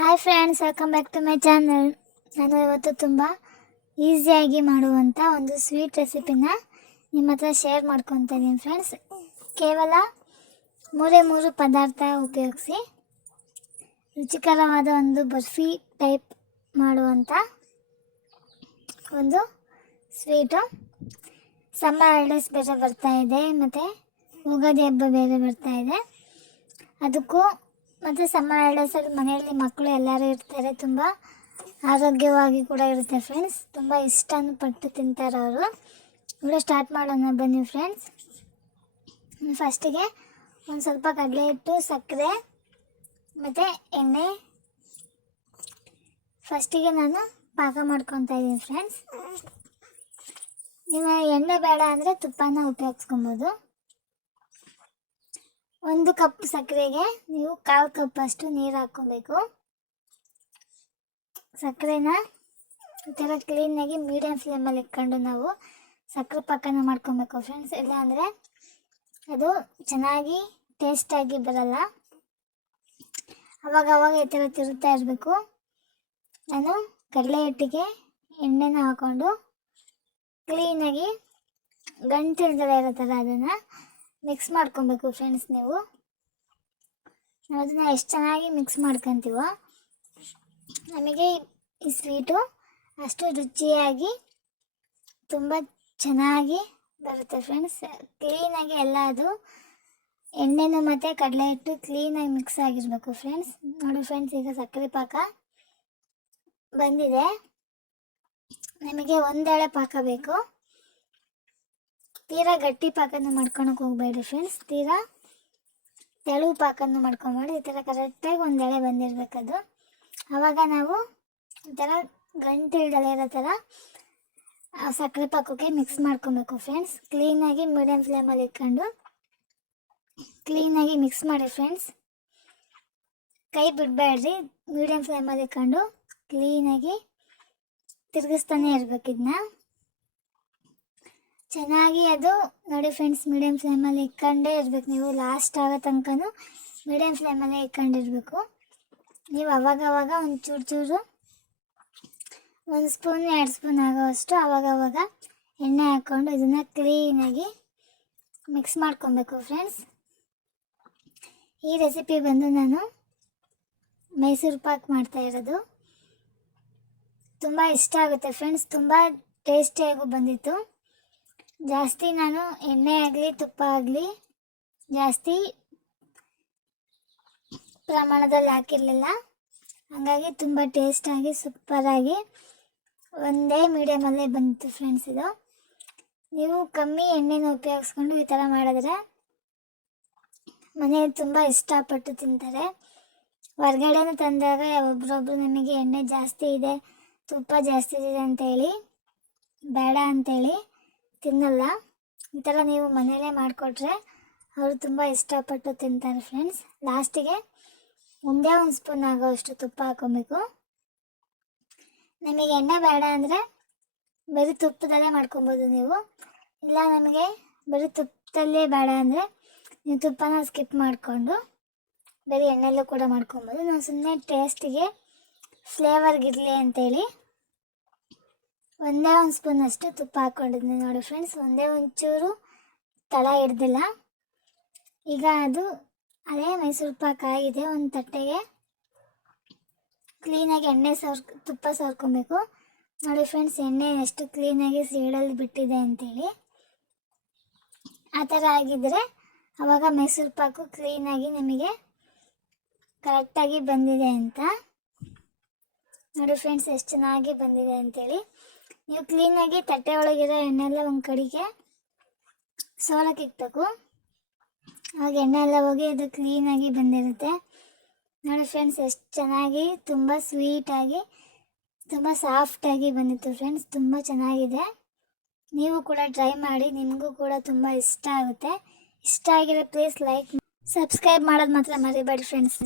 Hi friends welcome back to my channel ನಾನು ಇವತ್ತು ತುಂಬ ಈಸಿಯಾಗಿ ಮಾಡುವಂಥ ಒಂದು ಸ್ವೀಟ್ ರೆಸಿಪಿನ ನಿಮ್ಮ ಹತ್ರ ಶೇರ್ ಮಾಡ್ಕೊತಾ ಇದ್ದೀನಿ ಫ್ರೆಂಡ್ಸ್ ಕೇವಲ ಮೂರೇ ಮೂರು ಪದಾರ್ಥ ಉಪಯೋಗಿಸಿ, ರುಚಿಕರವಾದ ಒಂದು ಬರ್ಫಿ ಟೈಪ್ ಮಾಡುವಂಥ ಒಂದು ಸ್ವೀಟು ಸಮ್ಮರ್ ಹಾಲಿಡೇಸ್ ಬೇರೆ ಬರ್ತಾ ಇದೆ, ಮತ್ತು ಯುಗಾದಿ ಹಬ್ಬ ಬೇರೆ ಬರ್ತಾ ಇದೆ. ಅದಕ್ಕೂ ಮತ್ತು ಸಮ್ಮರ್ ಮನೆಯಲ್ಲಿ ಮಕ್ಕಳು ಎಲ್ಲರೂ ಇರ್ತಾರೆ, ತುಂಬ ಆರೋಗ್ಯವಾಗಿ ಕೂಡ ಇರುತ್ತೆ ಫ್ರೆಂಡ್ಸ್ ತುಂಬ ಇಷ್ಟನೂ ಪಟ್ಟು ತಿಂತಾರೆ ಅವರು. ವಿಡಿಯೋ ಸ್ಟಾರ್ಟ್ ಮಾಡೋಣ, ಬನ್ನಿ ಫ್ರೆಂಡ್ಸ್ ಫಸ್ಟಿಗೆ ಒಂದು ಸ್ವಲ್ಪ ಕಡಲೆ ಹಿಟ್ಟು, ಸಕ್ಕರೆ, ಮತ್ತು ಎಣ್ಣೆ. ಫಸ್ಟಿಗೆ ನಾನು ಪಾಕ ಮಾಡ್ಕೊತಾ ಇದ್ದೀನಿ ಫ್ರೆಂಡ್ಸ್ ನೀವು ಎಣ್ಣೆ ಬೇಡ ಅಂದರೆ ತುಪ್ಪನ ಉಪಯೋಗಿಸ್ಕೊಬೋದು. ಒಂದು ಕಪ್ ಸಕ್ಕರೆಗೆ ನೀವು ಕಾಲು ಕಪ್ ಅಷ್ಟು ನೀರು ಹಾಕ್ಕೋಬೇಕು. ಸಕ್ಕರೆನ ಈ ಥರ ಕ್ಲೀನಾಗಿ ಮೀಡಿಯಮ್ ಫ್ಲೇಮಲ್ಲಿ ಇಟ್ಕೊಂಡು ನಾವು ಸಕ್ಕರೆ ಪಕ್ಕನ ಮಾಡ್ಕೊಬೇಕು ಫ್ರೆಂಡ್ಸ್ ಇಲ್ಲ ಅಂದರೆ ಅದು ಚೆನ್ನಾಗಿ ಟೇಸ್ಟಾಗಿ ಬರಲ್ಲ. ಅವಾಗ ಅವಾಗ ಈ ಥರ ತಿರುತ್ತಾ ಇರಬೇಕು. ನಾನು ಕಡಲೆ ಹಿಟ್ಟಿಗೆ ಎಣ್ಣೆನ ಹಾಕ್ಕೊಂಡು ಕ್ಲೀನಾಗಿ ಗಂಟು ಇಲ್ದಲೆ ಇರೋ ಥರ ಅದನ್ನು ಮಿಕ್ಸ್ ಮಾಡ್ಕೊಬೇಕು ಫ್ರೆಂಡ್ಸ್ ನೀವು. ನಾವು ಅದನ್ನು ಎಷ್ಟು ಚೆನ್ನಾಗಿ ಮಿಕ್ಸ್ ಮಾಡ್ಕೊತೀವೋ, ನಮಗೆ ಈ ಸ್ವೀಟು ಅಷ್ಟು ರುಚಿಯಾಗಿ ತುಂಬ ಚೆನ್ನಾಗಿ ಬರುತ್ತೆ ಫ್ರೆಂಡ್ಸ್ ಕ್ಲೀನಾಗಿ ಎಲ್ಲ ಅದು ಎಣ್ಣೆನು ಮತ್ತು ಕಡಲೆ ಹಿಟ್ಟು ಕ್ಲೀನಾಗಿ ಮಿಕ್ಸ್ ಆಗಿರಬೇಕು ಫ್ರೆಂಡ್ಸ್ ನೋಡಿ ಫ್ರೆಂಡ್ಸ್ ಈಗ ಸಕ್ಕರೆ ಪಾಕ ಬಂದಿದೆ. ನಮಗೆ ಒಂದೆಳೆ ಪಾಕ ಬೇಕು. ತೀರಾ ಗಟ್ಟಿ ಪಾಕನ ಮಾಡ್ಕೊಳಕ್ಕೆ ಹೋಗ್ಬೇಡಿ ಫ್ರೆಂಡ್ಸ್ ತೀರಾ ತೆಳು ಪಾಕನ ಮಾಡ್ಕೊಂಬೇಡಿ ಈ ಥರ ಕರೆಕ್ಟಾಗಿ ಒಂದೆಳೆ ಬಂದಿರಬೇಕದು ಆವಾಗ ನಾವು ಈ ಥರ ಗಂಟು ಇಲ್ದಲೆ ಇರೋ ಥರ ಸಕ್ಕರೆ ಪಾಕಕ್ಕೆ ಮಿಕ್ಸ್ ಮಾಡ್ಕೊಬೇಕು ಫ್ರೆಂಡ್ಸ್ ಕ್ಲೀನಾಗಿ ಮೀಡಿಯಮ್ ಫ್ಲೇಮಲ್ಲಿ ಇಟ್ಕೊಂಡು ಕ್ಲೀನಾಗಿ ಮಿಕ್ಸ್ ಮಾಡಿ ಫ್ರೆಂಡ್ಸ್ ಕೈ ಬಿಡಬೇಡ್ರಿ ಮೀಡಿಯಮ್ ಫ್ಲೇಮಲ್ಲಿ ಇಟ್ಕೊಂಡು ಕ್ಲೀನಾಗಿ ತಿರುಗಿಸ್ತಾನೆ ಇರಬೇಕು ಇದನ್ನ ಚೆನ್ನಾಗಿ ಅದು ನೋಡಿ ಫ್ರೆಂಡ್ಸ್ ಮೀಡಿಯಮ್ ಫ್ಲೇಮಲ್ಲಿ ಇಟ್ಕೊಂಡೇ ಇರಬೇಕು. ನೀವು ಲಾಸ್ಟ್ ಆಗೋ ತನಕನೂ ಮೀಡಿಯಮ್ ಫ್ಲೇಮಲ್ಲೇ ಇಟ್ಕೊಂಡಿರ್ಬೇಕು ನೀವು ಅವಾಗ ಅವಾಗ ಒಂದು ಚೂರು ಚೂರು, ಒಂದು ಸ್ಪೂನ್ ಎರಡು ಸ್ಪೂನ್ ಆಗೋವಷ್ಟು ಅವಾಗವಾಗ ಅವಾಗ ಎಣ್ಣೆ ಹಾಕ್ಕೊಂಡು ಇದನ್ನು ಕ್ಲೀನಾಗಿ ಮಿಕ್ಸ್ ಮಾಡ್ಕೊಬೇಕು ಫ್ರೆಂಡ್ಸ್ ಈ ರೆಸಿಪಿ ಬಂದು ನಾನು ಮೈಸೂರು ಪಾಕ್ ಮಾಡ್ತಾ ಇರೋದು. ತುಂಬ ಇಷ್ಟ ಆಗುತ್ತೆ ಫ್ರೆಂಡ್ಸ್ ತುಂಬ ಟೇಸ್ಟಿಯಾಗೂ ಬಂದಿತ್ತು. ಜಾಸ್ತಿ ನಾನು ಎಣ್ಣೆ ಆಗಲಿ, ತುಪ್ಪ ಆಗಲಿ, ಜಾಸ್ತಿ ಪ್ರಮಾಣದಲ್ಲಿ ಹಾಕಿರಲಿಲ್ಲ. ಹಾಗಾಗಿ ತುಂಬ ಟೇಸ್ಟಾಗಿ ಸೂಪರಾಗಿ ಒಂದೇ ಮೀಡಿಯಮಲ್ಲೇ ಬಂತು ಫ್ರೆಂಡ್ಸ್ ಇದು. ನೀವು ಕಮ್ಮಿ ಎಣ್ಣೆನ ಉಪಯೋಗಿಸ್ಕೊಂಡು ಈ ಥರ ಮಾಡಿದ್ರೆ ಮನೆಯಲ್ಲಿ ತುಂಬ ಇಷ್ಟಪಟ್ಟು ತಿಂತಾರೆ. ಹೊರ್ಗಡೆನೂ ತಂದಾಗ ಒಬ್ರೊಬ್ರು ನಮಗೆ ಎಣ್ಣೆ ಜಾಸ್ತಿ ಇದೆ, ತುಪ್ಪ ಜಾಸ್ತಿ ಇದೆ ಅಂತೇಳಿ ಬೇಡ ಅಂತೇಳಿ ತಿನ್ನಲ್ಲ. ಈ ಥರ ನೀವು ಮನೆಯಲ್ಲೇ ಮಾಡಿಕೊಟ್ರೆ ಅವರು ತುಂಬ ಇಷ್ಟಪಟ್ಟು ತಿಂತಾರೆ ಫ್ರೆಂಡ್ಸ್ ಲಾಸ್ಟಿಗೆ ಒಂದೇ ಒಂದು ಸ್ಪೂನ್ ಆಗೋಷ್ಟು ತುಪ್ಪ ಹಾಕೊಬೇಕು. ನಮಗೆ ಎಣ್ಣೆ ಬೇಡ ಅಂದರೆ ಬರೀ ತುಪ್ಪದಲ್ಲೇ ಮಾಡ್ಕೊಬೋದು ನೀವು. ಇಲ್ಲ ನಮಗೆ ಬರೀ ತುಪ್ಪದಲ್ಲೇ ಬೇಡ ಅಂದರೆ ನೀವು ತುಪ್ಪನ ಸ್ಕಿಪ್ ಮಾಡಿಕೊಂಡು ಬರೀ ಎಣ್ಣೆಲ್ಲೂ ಕೂಡ ಮಾಡ್ಕೊಬೋದು. ನಾವು ಸುಮ್ಮನೆ ಟೇಸ್ಟಿಗೆ ಫ್ಲೇವರ್ಗಿರಲಿ ಅಂತೇಳಿ ಒಂದೇ ಒಂದು ಸ್ಪೂನ್ ಅಷ್ಟು ತುಪ್ಪ ಹಾಕ್ಕೊಂಡಿದ್ದೀನಿ ನೋಡಿ ಫ್ರೆಂಡ್ಸ್ ಒಂದೇ ಒಂಚೂರು ತಳ ಹಿಡ್ದಿಲ್ಲ. ಈಗ ಅದು ಅದೇ ಮೈಸೂರು ಪಾಕ್ ಆಗಿದೆ ಒಂದು ತಟ್ಟೆಗೆ. ಕ್ಲೀನಾಗಿ ಎಣ್ಣೆ ಸವರ್, ತುಪ್ಪ ಸವರ್ಕೊಬೇಕು. ನೋಡಿ ಫ್ರೆಂಡ್ಸ್ ಎಣ್ಣೆ ಎಷ್ಟು ಕ್ಲೀನಾಗಿ ಸೀಡಲ್ಲಿ ಬಿಟ್ಟಿದೆ ಅಂತೇಳಿ. ಆ ಥರ ಆಗಿದ್ದರೆ ಅವಾಗ ಮೈಸೂರು ಪಾಕು ಕ್ಲೀನಾಗಿ ನಿಮಗೆ ಕರೆಕ್ಟಾಗಿ ಬಂದಿದೆ ಅಂತ. ನೋಡಿ ಫ್ರೆಂಡ್ಸ್ ಎಷ್ಟು ಚೆನ್ನಾಗಿ ಬಂದಿದೆ ಅಂತೇಳಿ. ನೀವು ಕ್ಲೀನಾಗಿ ತಟ್ಟೆ ಒಳಗಿರೋ ಎಣ್ಣೆ ಎಲ್ಲ ಒಂದು ಕಡೆಗೆ ಸೋಲಕ್ಕೆ ಇಕ್ಬೇಕು. ಆವಾಗ ಎಣ್ಣೆ ಎಲ್ಲ ಹೋಗಿ ಅದು ಕ್ಲೀನಾಗಿ ಬಂದಿರುತ್ತೆ. ನೋಡಿ ಫ್ರೆಂಡ್ಸ್ ಎಷ್ಟು ಚೆನ್ನಾಗಿ, ತುಂಬ ಸ್ವೀಟಾಗಿ ತುಂಬ ಸಾಫ್ಟಾಗಿ ಬಂದಿತ್ತು ಫ್ರೆಂಡ್ಸ್ ತುಂಬ ಚೆನ್ನಾಗಿದೆ. ನೀವು ಕೂಡ ಟ್ರೈ ಮಾಡಿ, ನಿಮಗೂ ಕೂಡ ತುಂಬ ಇಷ್ಟ ಆಗುತ್ತೆ. ಇಷ್ಟ ಆಗಿರೋ ಪ್ಲೀಸ್ ಲೈಕ್ ಸಬ್ಸ್ಕ್ರೈಬ್ ಮಾಡೋದು ಮಾತ್ರ ಮರಿಬೇಡಿ ಫ್ರೆಂಡ್ಸ್